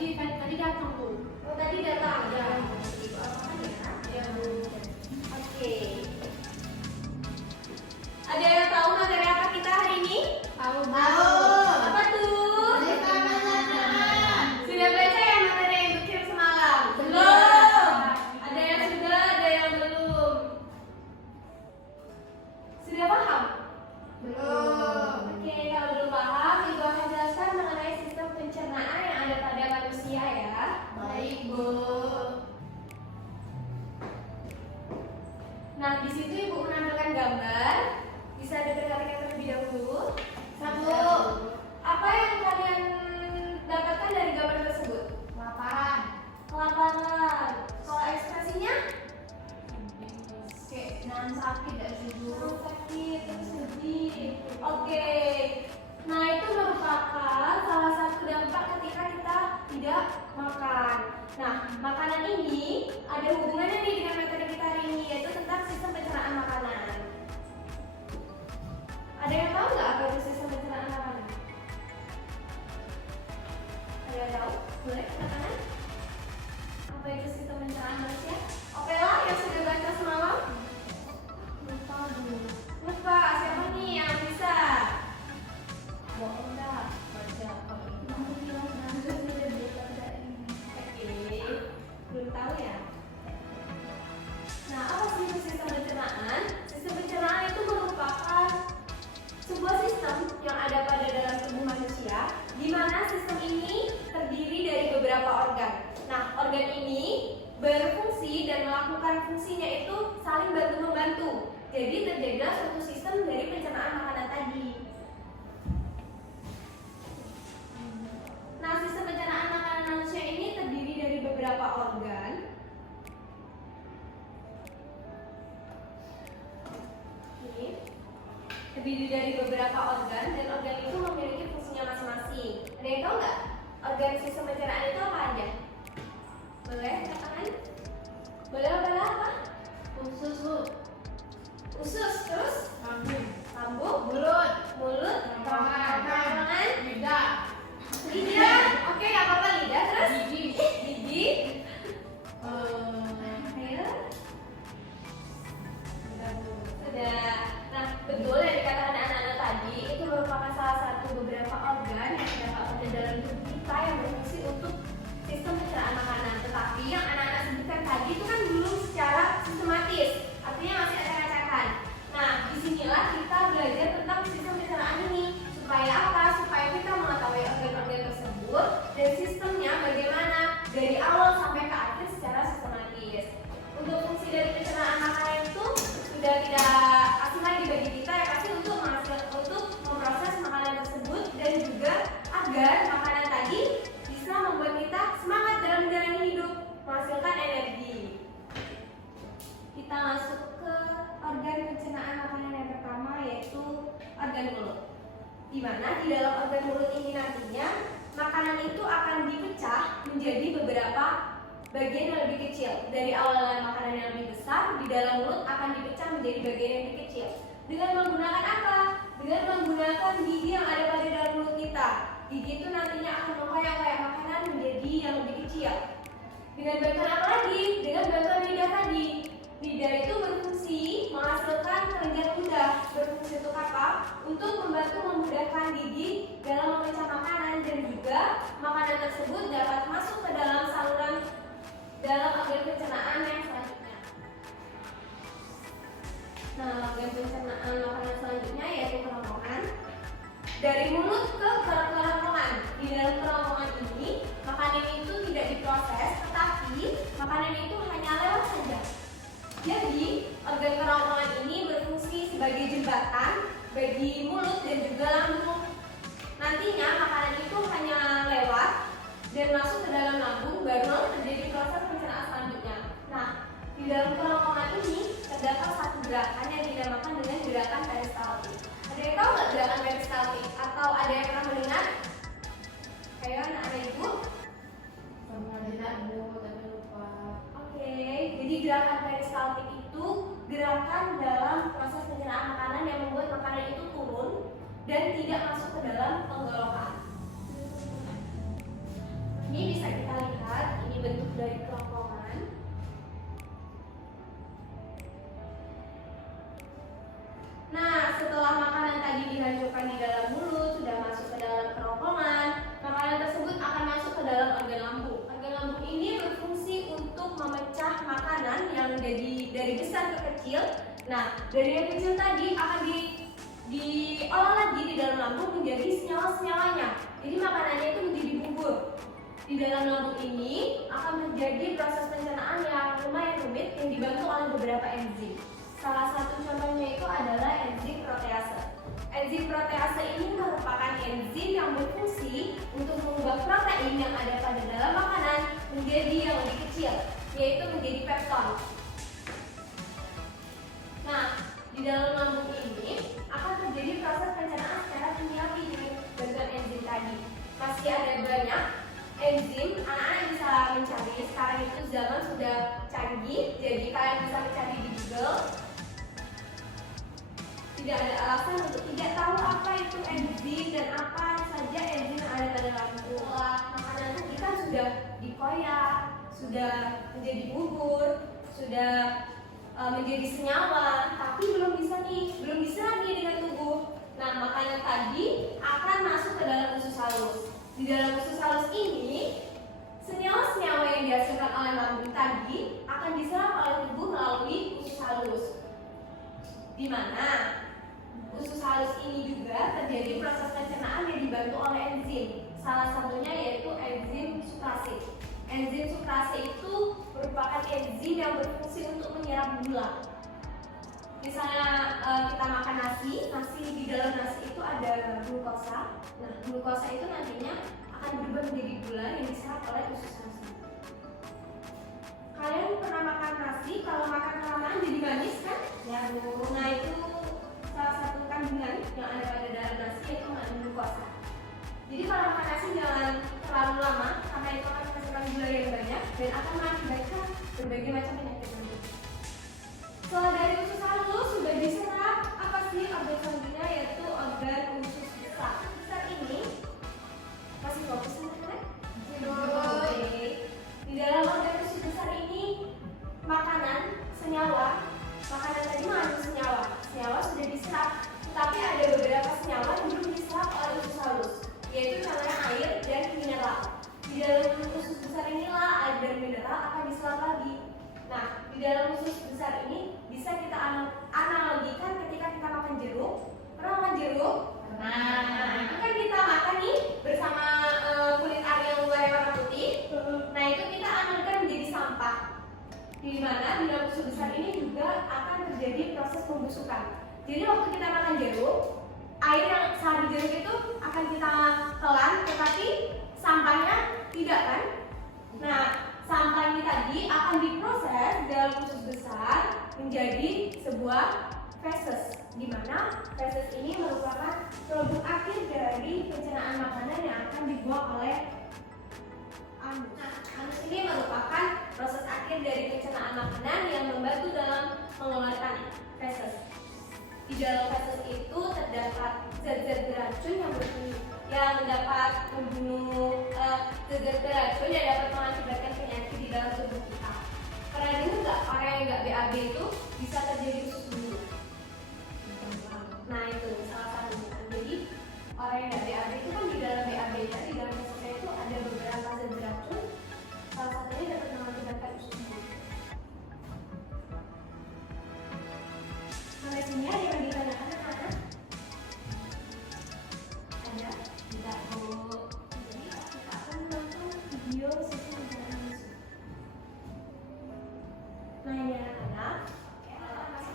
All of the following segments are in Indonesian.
Tadi datang tuh. Oh, tadi datang. Ya. Ibu apakan ya? Ya Bu. Oke. Ada yang tahu materi apa kita hari ini? Tahu Bu. Apa tuh? Sudah baca ya materi yang dikirim semalam? Belum. Ada yang sudah, ada yang belum. Sudah paham? Belum. Oke, kalau belum paham, Ibu akan jelaskan mengenai sistem pencernaan yang ada pada manusia ya. Baik Bu. Nah, di situ Ibu menampilkan gambar. Bisa diperhatikan terlebih dahulu. Satu, apa yang kalian dapatkan dari gambar tersebut? Laparan. Kelaparan. Kalau ekspresinya? Kayak nahan sakit gak sih Bu? Sakit, terus sedih. Oke. Nah, itu merupakan salah satu dampak ketika kita tidak makan. Nah, makanan ini ada hubungannya nih dengan materi kita hari ini, yaitu tentang sistem pencernaan makanan. Ada yang tahu nggak apa itu sistem pencernaan makanan? Ada yang tahu? Boleh katakan? Apa itu sistem pencernaan manusia? Oke lah, yang sudah baca semalam. Lupa Bu. Lupa, siapa nih yang bisa? Bohong dah. Baca kalau ini. Oke, belum tahu ya? Nah, apa sih itu sistem pencernaan? Sistem pencernaan itu merupakan sebuah sistem yang ada pada dalam tubuh manusia, di mana sistem ini terdiri dari beberapa organ. Nah, organ ini berfungsi dan melakukan fungsinya itu saling bantu-membantu. Jadi terjadilah suatu sistem dari pencernaan makanan tadi. Nah, sistem pencernaan makanan manusia ini terdiri dari beberapa organ. Ini terdiri dari beberapa organ dan organ itu memiliki fungsinya masing-masing. Ada yang tahu nggak? Organ sistem pencernaan itu apa aja? Boleh katakan? Boleh apa? Usus Bu. Usus, terus Lambung. lambung, Mulut. mulut, kerongkongan, Lidah. lidah. Oke, nggak apa-apa lidah. Terus Gigi. gigi. Ayo. Udah Bu. Sudah. Nah, betul yang dikatakan anak-anak tadi itu merupakan salah satu beberapa organ yang terdapat pada dalam tubuh kita yang berfungsi untuk sistem pencernaan makanan. Tetapi yang anak-anak sebutkan tadi itu kan belum secara sistematis, artinya masih acak-acakan. Nah, disinilah kita belajar tentang sistem pencernaan ini. Supaya apa? Supaya kita mengetahui organ-organ tersebut dan sistemnya bagaimana dari awal sampai ke akhir secara sistematis. Untuk fungsi dari pencernaan makanan itu sudah tidak asing lagi bagi kita ya, pasti untuk memproses makanan tersebut dan juga agar makanan tadi bisa membuat kita semangat dalam menjalani hidup, menghasilkan energi. Kita masuk ke organ pencernaan makanan yang pertama, yaitu organ mulut. Di mana di dalam organ mulut ini nantinya makanan itu akan dipecah menjadi beberapa bagian yang lebih kecil. Dari awalan makanan yang lebih besar, di dalam mulut akan dipecah menjadi bagian yang lebih kecil. Dengan menggunakan apa? Dengan menggunakan gigi yang ada pada dalam mulut kita. Gigi itu nantinya akan mengkoyak-koyak makanan menjadi yang lebih kecil. Dengan bantuan apa lagi? Dengan bantuan lidah tadi. Lidah itu berfungsi menghasilkan kelenjar ludah. Berfungsi untuk apa? Untuk membantu memudahkan gigi dalam memecah makanan dan juga makanan tersebut dapat masuk ke dalam saluran dalam organ pencernaan yang selanjutnya. Nah, organ pencernaan makanan selanjutnya yaitu kerongkongan. Dari mulut ke kerongkongan. Di dalam kerongkongan ini, makanan itu tidak diproses, tetapi makanan itu hanya lewat saja. Jadi, organ kerongkongan ini berfungsi sebagai jembatan bagi mulut dan juga lambung. Nantinya makanan itu hanya lewat dan masuk ke dalam lambung, baru terjadi proses pencernaan selanjutnya. Nah, di dalam kerongkongan ini terdapat satu gerakan yang dinamakan dengan gerakan peristaltik. Ada yang tahu nggak gerakan peristaltik? Atau ada yang pernah mendengar? Ayo anak-anak ibu. Pernah dengar Bu, tapi lupa. Oke, jadi gerakan peristaltik itu gerakan dalam proses pencernaan makanan yang membuat makanan itu turun dan tidak masuk ke dalam tenggorokan. Ini bisa menjadi dari besar ke kecil. Nah, dari yang kecil tadi akan diolah lagi di dalam lambung menjadi senyawa-senyawanya. Jadi makanannya itu menjadi bubur. Di dalam lambung ini akan menjadi proses pencernaan yang lumayan rumit yang dibantu oleh beberapa enzim. Salah satu contohnya itu adalah enzim protease. Enzim protease ini merupakan enzim yang berfungsi untuk mengubah protein yang ada pada dalam makanan menjadi yang lebih kecil, yaitu menjadi pepton. Nah, di dalam lambung ini akan terjadi proses pencernaan secara kimiawi dengan bantuan enzim tadi. Masih ada banyak enzim, anak-anak bisa mencari. Sekarang itu zaman sudah canggih, jadi kalian bisa mencari di Google. Tidak ada alasan untuk tidak tahu apa itu enzim dan apa saja enzim yang ada pada lambung. Setelah makanan tadi kan sudah dikoyak, sudah menjadi bubur, sudah menjadi senyawa, tapi belum bisa nih dengan tubuh. Nah, makanan tadi akan masuk ke dalam usus halus. Di dalam usus halus ini, senyawa-senyawa yang dihasilkan oleh lambung tadi akan diserap oleh tubuh melalui usus halus. Di mana usus halus ini juga terjadi proses pencernaan yang dibantu oleh enzim. Salah satunya yaitu enzim sukrase. Enzim sukrase itu merupakan enzim yang berfungsi untuk menyerap gula. Misalnya kita makan nasi di dalam nasi itu ada glukosa. Nah, glukosa itu nantinya akan berubah menjadi gula yang diserap oleh usus halus. Kalian pernah makan nasi, kalau makan kelamaan jadi manis kan? Ya, Bu. Nah, itu salah satu kandungan yang ada pada dalam nasi yaitu mengandung glukosa. Jadi kalau makan nasi jangan terlalu lama karena itu akan menghasilkan gula yang banyak dan akan mengakibatkan berbagai macam penyakit nanti. Setelah dari usus halus sudah diserap, apa sih organ selanjutnya yaitu organ usus besar. Besar ini masih fokus teman-teman? Oke. Di dalam organ usus besar ini makanan senyawa, makanan tadi mengandung senyawa. Senyawa sudah diserap, tetapi ada beberapa senyawa yang belum diserap oleh usus halus, yaitu contohnya air dan mineral. Di dalam usus besar inilah air dan mineral akan diserap lagi. Nah, di dalam usus besar ini bisa kita analogikan ketika kita makan jeruk. Pernah makan jeruk? Nah, itu kan kita makan nih bersama kulit ari yang luar yang warna putih. Nah, itu kita analogikan menjadi sampah. Di mana di dalam usus besar ini juga akan terjadi proses pembusukan. Jadi waktu kita makan jeruk, air yang sari jeruk itu akan kita telan, tetapi sampahnya tidak kan? Nah, sampah ini tadi akan diproses dalam usus besar menjadi sebuah feses, di mana feses ini merupakan produk akhir dari pencernaan makanan yang akan dibuang oleh anus. Nah, anus ini merupakan proses akhir dari pencernaan makanan yang membantu dalam mengeluarkan feses. Di dalam feses itu terdapat zat-zat beracun yang dapat membunuh zat-zat beracun yang dapat mengakibatkan penyakit di dalam tubuh kita. Pernah dengar nggak orang yang nggak BAB itu bisa terjadi usus buntu? Nah, itu salah satunya. Jadi orang yang nggak BAB itu kan di dalam BAB di dalam fesesnya itu ada beberapa zat beracun. Salah satunya dapat mengakibatkan usus buntu. Sampai sini ada yang ditanyakan anak-anak? Ada? Tidak, Bu. Jadi kita akan menonton video sesi pencernaan musuh. Nah, ini anak-anak, masih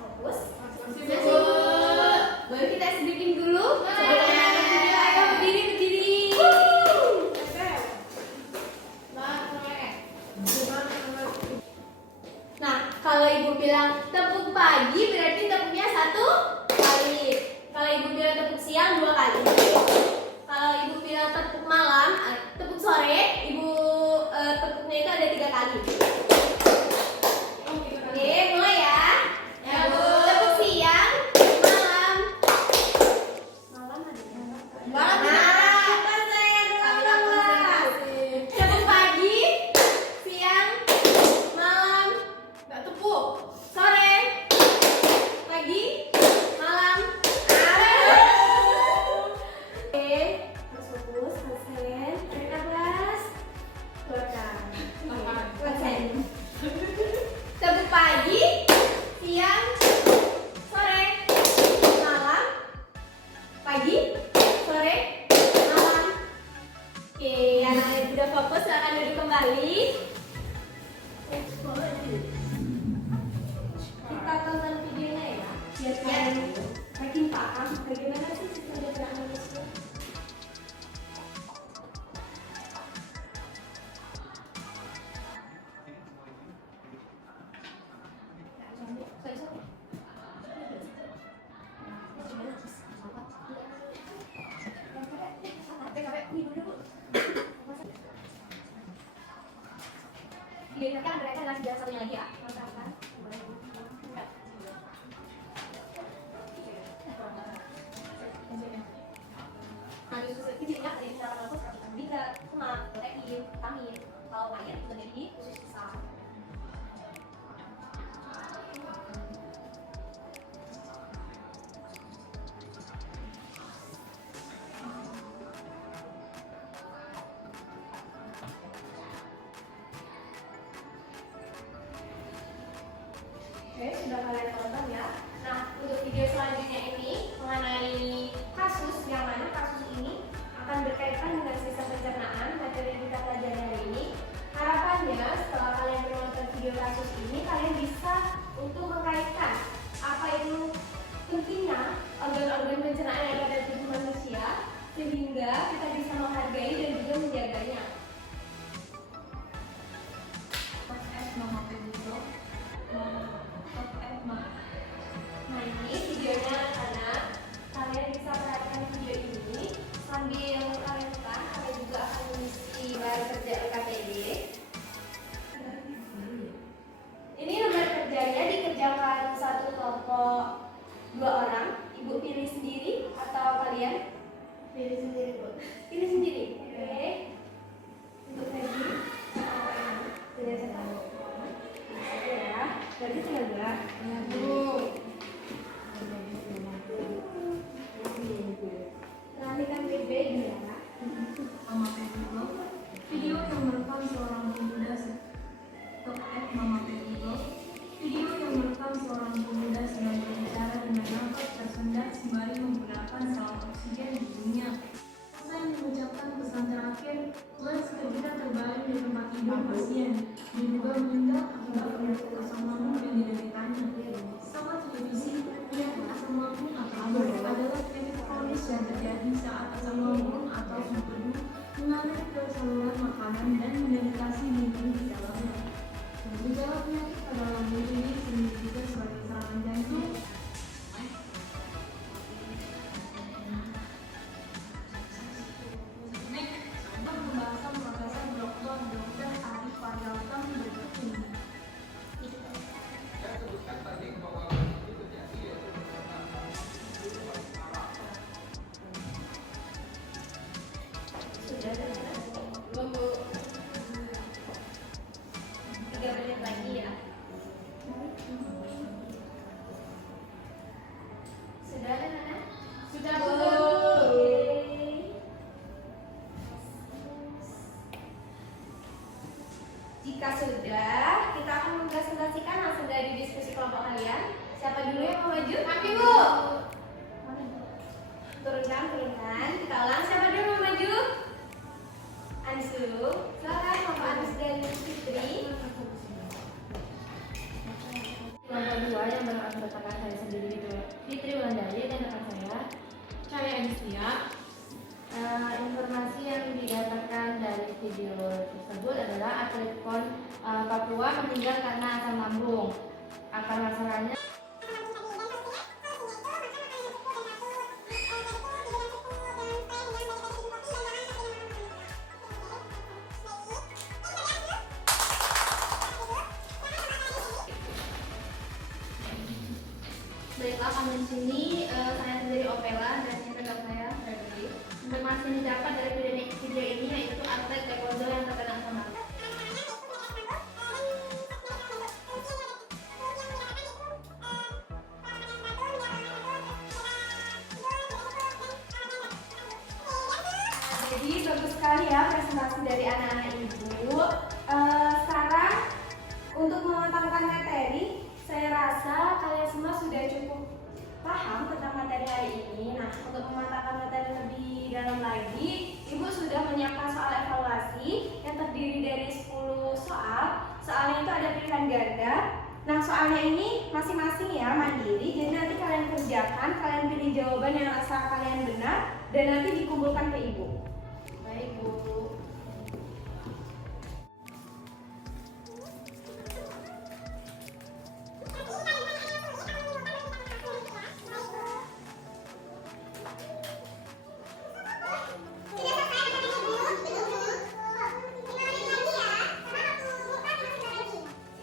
Oke, anak-anak sudah fokus, silakan duduk kembali. Kita tonton videonya ya, biar kalian makin paham bagaimana sih sistem pencernaan manusia. Iya, nanti ada ngasih jalan satunya lagi ya. Nanti susu kecilnya ada di dalam aku bisa sama protein, vitamin. Kalau air itu jadi khusus besar. Oke, sudah kalian tonton ya. Nah, untuk video selanjutnya ini mengenai kasus yang mana kasus ini akan berkaitan dengan sistem pencernaan materi yang kita pelajari hari ini. Harapannya setelah kalian menonton video kasus ini, kalian bisa untuk mengkaitkan apa itu pentingnya organ-organ pencernaan yang ada di tubuh manusia sehingga kita bisa menghargai dan juga menjaganya. Nah ini videonya anak-anak, kalian bisa perhatikan video ini sambil kalian tekan, kalian juga akan mengisi lembar kerja LKPD. Ini lembar kerjanya dikerjakan satu kelompok 2 orang. Ibu pilih sendiri atau kalian? Pilih sendiri, Bu. Pilih sendiri. Oke. Untuk tadi, sudah cepat. Ya, berarti tinggal 2. Perhatikan baik-baik ya. Mama Pedro, video yang merekam seorang pemuda Mama Pedro, video yang merekam seorang pemuda sedang berbicara dengan nafas tersendat sembari menggunakan saluran oksigen di dunia. Usai mengucapkan pesan terakhir, Tuhan segera terbaring di tempat tidur pasien, diduga meninggal akibat penyakit asam lambung yang dideritanya. Sama televisi, penyakit asam lambung atau ALS adalah penyakit kronis yang terjadi saat asam lambung atau empedu mengalir ke saluran makanan dan menderitasi dinding di dalamnya. Gejala penyakit pada lambung ini disebut juga sebagai serangan jantung. Pembahasan Profesor Dr. Arif Faryaltam berikut ini. Sudah ada mana? Belum, Bu. 3 menit lagi ya. Sudah ada mana? Sudah, Bu. Bu. Oke. Jika sudah, kita akan mempresentasikan hasil dari diskusi kelompok kalian. Siapa dulu yang mau maju? Kami, Bu. Turunkan. Kita ulang. Siapa dulu mau maju? Ansu. Silakan Bapak Anus dan Fitri. Kelompok 2 yang baru aku dapatkan saya sendiri itu Fitri Wulandari dan rekan saya Anistia. Informasi yang didapatkan dari video tersebut adalah atlet PON Papua meninggal karena asam lambung. Akar masalahnya baiklah, kami di sini saya sendiri Opela dan ini rekan saya Freddy. Informasi yang didapat dari video ini yaitu atlet taekwondo yang terkena asam lambung. Jadi bagus sekali ya presentasi dari anak-anak ibu. Sekarang untuk mematangkan materi, saya rasa kalian semua sudah cukup paham tentang materi hari ini. Nah, untuk mematangkan materi lebih dalam lagi, ibu sudah menyiapkan soal ada pilihan ganda. Nah, soalnya ini masing-masing ya mandiri, jadi nanti kalian kerjakan, kalian pilih jawaban yang rasa kalian benar dan nanti dikumpulkan ke ibu. Baik, Bu.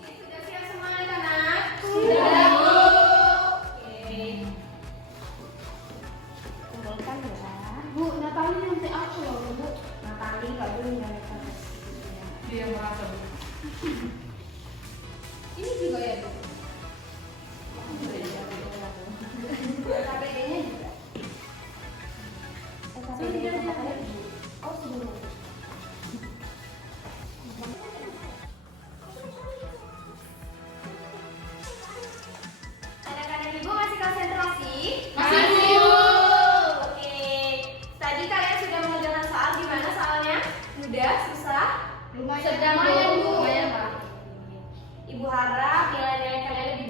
Sudah siap semua anak-anak? Sudah, Bu. Oke. Kumpulkan ya. Bu, Natali nanti aku loh, Bu. Natali nggak boleh nyalakan. Dia merasa Ini juga ya, Bu. KBD-nya juga. KBD katakannya ibu. Oh, sebelum. Anak-anak ibu masih konsentrasi? Masih, Bu. Oke. Tadi kalian sudah mengerjakan soal gimana soalnya? Mudah, susah? Sedang, Bu. Lumayan, Pak. Ibu harap nilai-nilai kalian lebih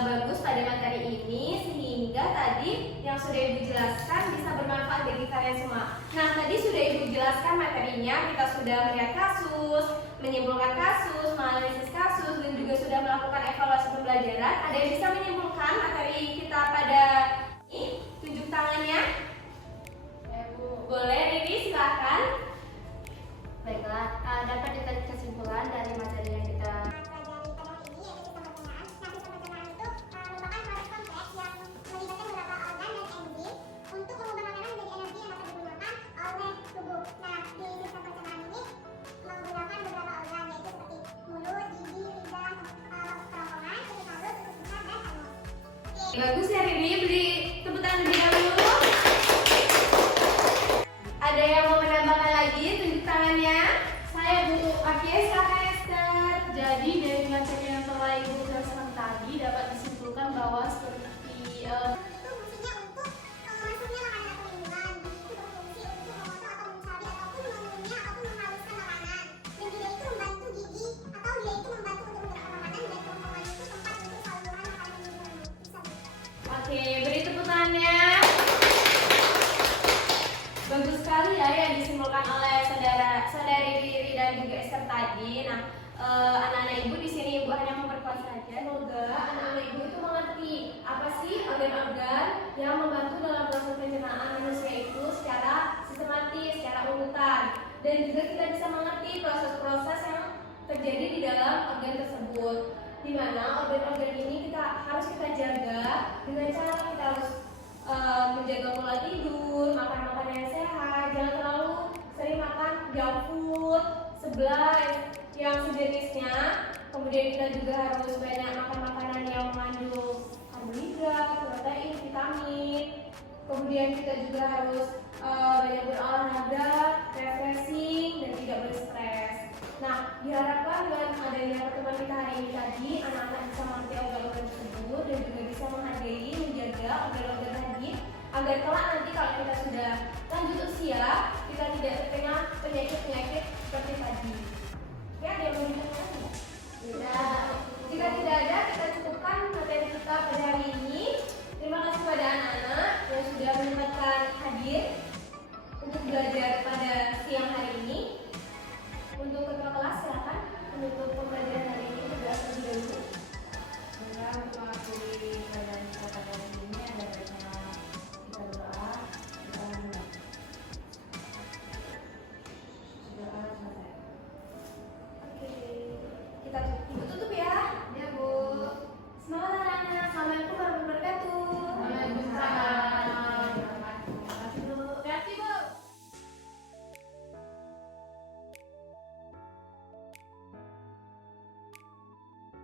bagus pada materi ini sehingga tadi yang sudah Ibu jelaskan bisa bermanfaat bagi kalian semua. Nah, tadi sudah Ibu jelaskan materinya, kita sudah melihat kasus, menyimpulkan kasus, menganalisis kasus, dan juga sudah melakukan evaluasi pembelajaran. Ada yang bisa menyimpulkan materi kita pada ini? Tunjuk tangannya. Ya, Bu. Boleh, Riri, silakan. Baiklah, dapat ditarik kesimpulan dari materi yang kita Bagus ya Riri, beri tepuk tangan lebih dahulu. Ada yang mau menambahkan lagi? Tunjuk tangannya. saya, Bu. Oke, silakan Esther. Jadi dari materi yang telah Ibu jelaskan tadi dapat disimpulkan bahwa seperti Oke, beri tepuk tangannya. Bagus sekali ya yang disimpulkan oleh saudari Riri dan juga Esther tadi. Nah, anak-anak ibu di sini ibu hanya memperkuat saja. Semoga anak-anak ibu itu mengerti apa sih organ-organ yang membantu dalam proses pencernaan manusia itu secara sistematis, secara urutan, dan juga kita bisa mengerti proses-proses yang terjadi di dalam organ tersebut. Di mana organ-organ ini harus kita jaga dengan cara kita harus menjaga pola tidur, makan makanan yang sehat, jangan terlalu sering makan junk food, sebelah yang sejenisnya. Kemudian kita juga harus banyak makan makanan yang mengandung karbohidrat, protein, vitamin. Kemudian kita juga harus banyak berolahraga,